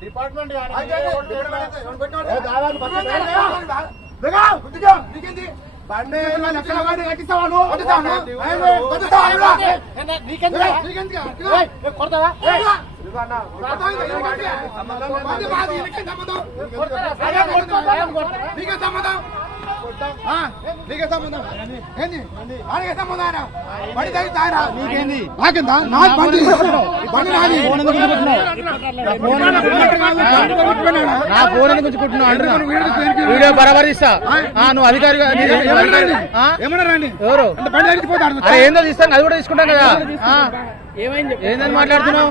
Department బండి లక్షల వాడి కట్టిస్తావా కొడతావా? నీకే ఆ, నీకే సంబంధం? ఏంది? వాడికే సంబంధం బండి తగ్గుతారా నీకేంది? నాకిందా? నాకు బండి. బండి నాది. ఫోన్ ఎందుకు గుంజుకుంటున్నావు? నా ఫోన్ ఎందుకు గుంజుకుంటున్నావు అంటున్నా. వీడియో బరాబర్ ఇస్తా ఆ, నువ్వు అధికారి- ఎవరు? బండి తగ్గిపోతాడు ఏందో తీస్తాను అది కూడా తీసుకుంటాం కదా. ఆ. ఏందని మాట్లాడుతున్నావు?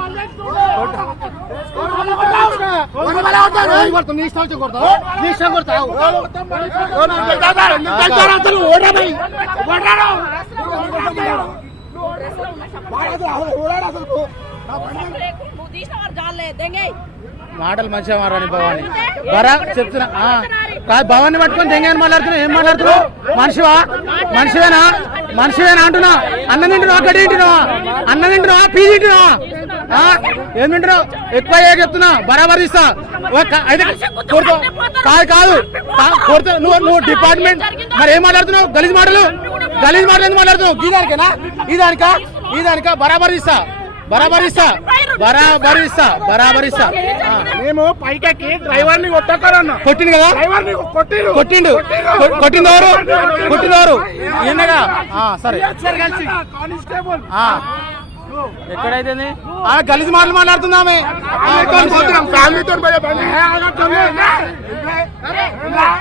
నీ ఇష్టం వచ్చి కొడతావు నీ ఇష్టం కొడతావు నువ్వు తీసిన వాడు జాలే దెంగే మాటలు మంచిగా మారాని భవాని బరా చెప్తున్నా భవాన్ని పట్టుకొని తెంగాని మాట్లాడుతున్నావు ఏం మాట్లాడుతున్నావు? మనిషివా? మనిషివేనా? మనిషివేనా అంటున్నా? అన్నం తింటున్నావా? గడ్డి తింటున్నావా? అన్నం తింటున్నావా? పీ తింటున్నావా? ఏం తింటున్నావు ఎక్కువ అయ్యా చెప్తున్నా? బరాబర్ ఇస్తా అయితే. కాదు కాదు. కా- కొడతావు నువ్వు నువ్వు డిపార్ట్మెంట్ మరి ఏం మాట్లాడుతున్నావు? గలీజ్ మాటలు. గలీజ్ మాటలు ఎందుకు మాట్లాడుతున్నావు? ఈ దానికేనా? ఈ దానికా? ఈ దానికా? బరాబర్ ఇస్తా బరాబర్ ఇస్తా బరాబర్ ఇస్తా బరాబర్ ఇస్తా. మేము పైకి డ్రైవర్ని కొట్టకరన్నా కొట్టిండు కదా? డ్రైవర్ని కొట్టిరు కొట్టిండు. కొ- కొట్టింది ఎవరు? కొట్టింది ఎవరు? ఈయనగా? ఆ, సరే. కానిస్టేబుల్. ఎక్కడైతే ఆ గలీజ్ మాటలు మాట్లాడుతుందామే ఆ, ఫ్యామిలీతో పోయే బండి హే, ఆగొద్దు.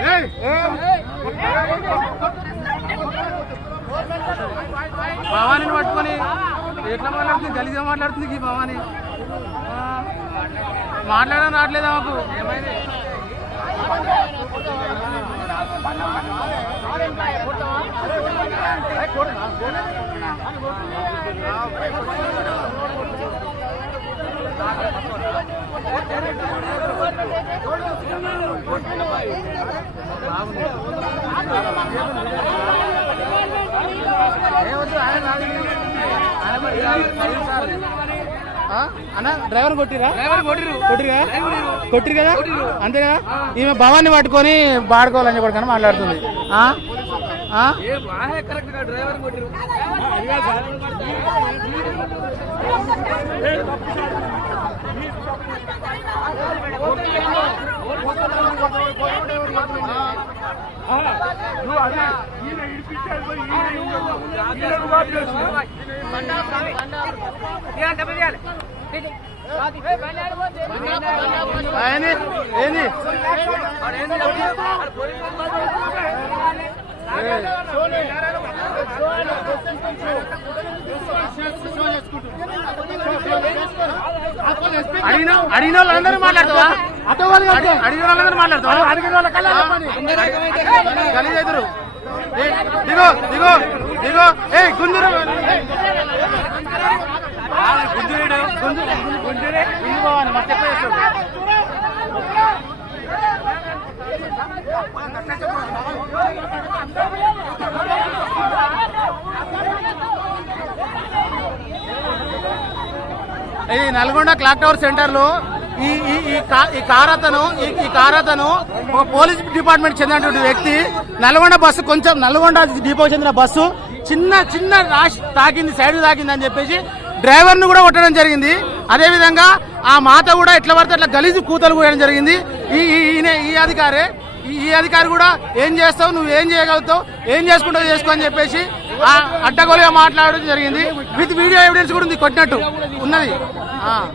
ఏయ్, భవాని పట్టుకొని ఎట్లా మాట్లాడుతుంది? గలీజ్గా మాట్లాడుతుంది ఈ భవాని. మాట్లాడడం రావట్లేదా మాకు ఏమైంది? అన్న డ్రైవర్ కొట్టిరా? కొట్టిరా? కొట్టిరు కొట్టిరు కదా? అంతే కదా? ఈమె భవాన్ని పట్టుకొని బాడుకోవాలని చెప్పి కానీ మాట్లాడుతుంది. ఆ? ఆ? నువ్వు అదే ఈయన ఇడిపించాడు ఏంది? ఏంది? అడిగిన అడిగిన వాళ్ళందరూ మాట్లాడతావా? అడి- అడిగిన వాళ్ళందరూ మాట్లాడతావా? అడిగిన వాళ్ళ ఏ, దిగో దిగో దిగో. ఏ గుంజురు. గుంజురేడు. గుంజు గుంజురే గుంజు పోవాలి మస్తు ఎక్కువ చేస్తాడు ఇది నల్గొండ క్లాక్ టవర్ సెంటర్లో ఈ ఈ ఈ ఈ కార్ అతను ఈ ఈ కార్ అతను ఒక పోలీస్ డిపార్ట్మెంట్ చెందినటువంటి వ్యక్తి. నల్గొండ బస్సు కొంచెం నల్గొండ డిపో చెందిన బస్సు. చిన్న చిన్న రాష్ తాకింది సైడ్ తాకింది అని చెప్పేసి డ్రైవర్ను కూడా కొట్టడం జరిగింది. అదేవిధంగా ఆ మాత కూడా ఎట్లా పడితే అట్లా గలీజు కూతలు కూయడం జరిగింది. ఈ ఈ- ఈయన ఈ అధికారే. ఈ- ఈ అధికారి కూడా ఏం చేస్తావు? నువ్వు ఏం చేయగలుగుతావు? ఏం చేసుకుంటావు? చేసుకో అని చెప్పేసి అడ్డగోలుగా మాట్లాడడం జరిగింది. విత్ వీడియో ఎవిడెన్స్ కూడా ఉంది కొట్టినట్టు. ఉన్నది. ఆ.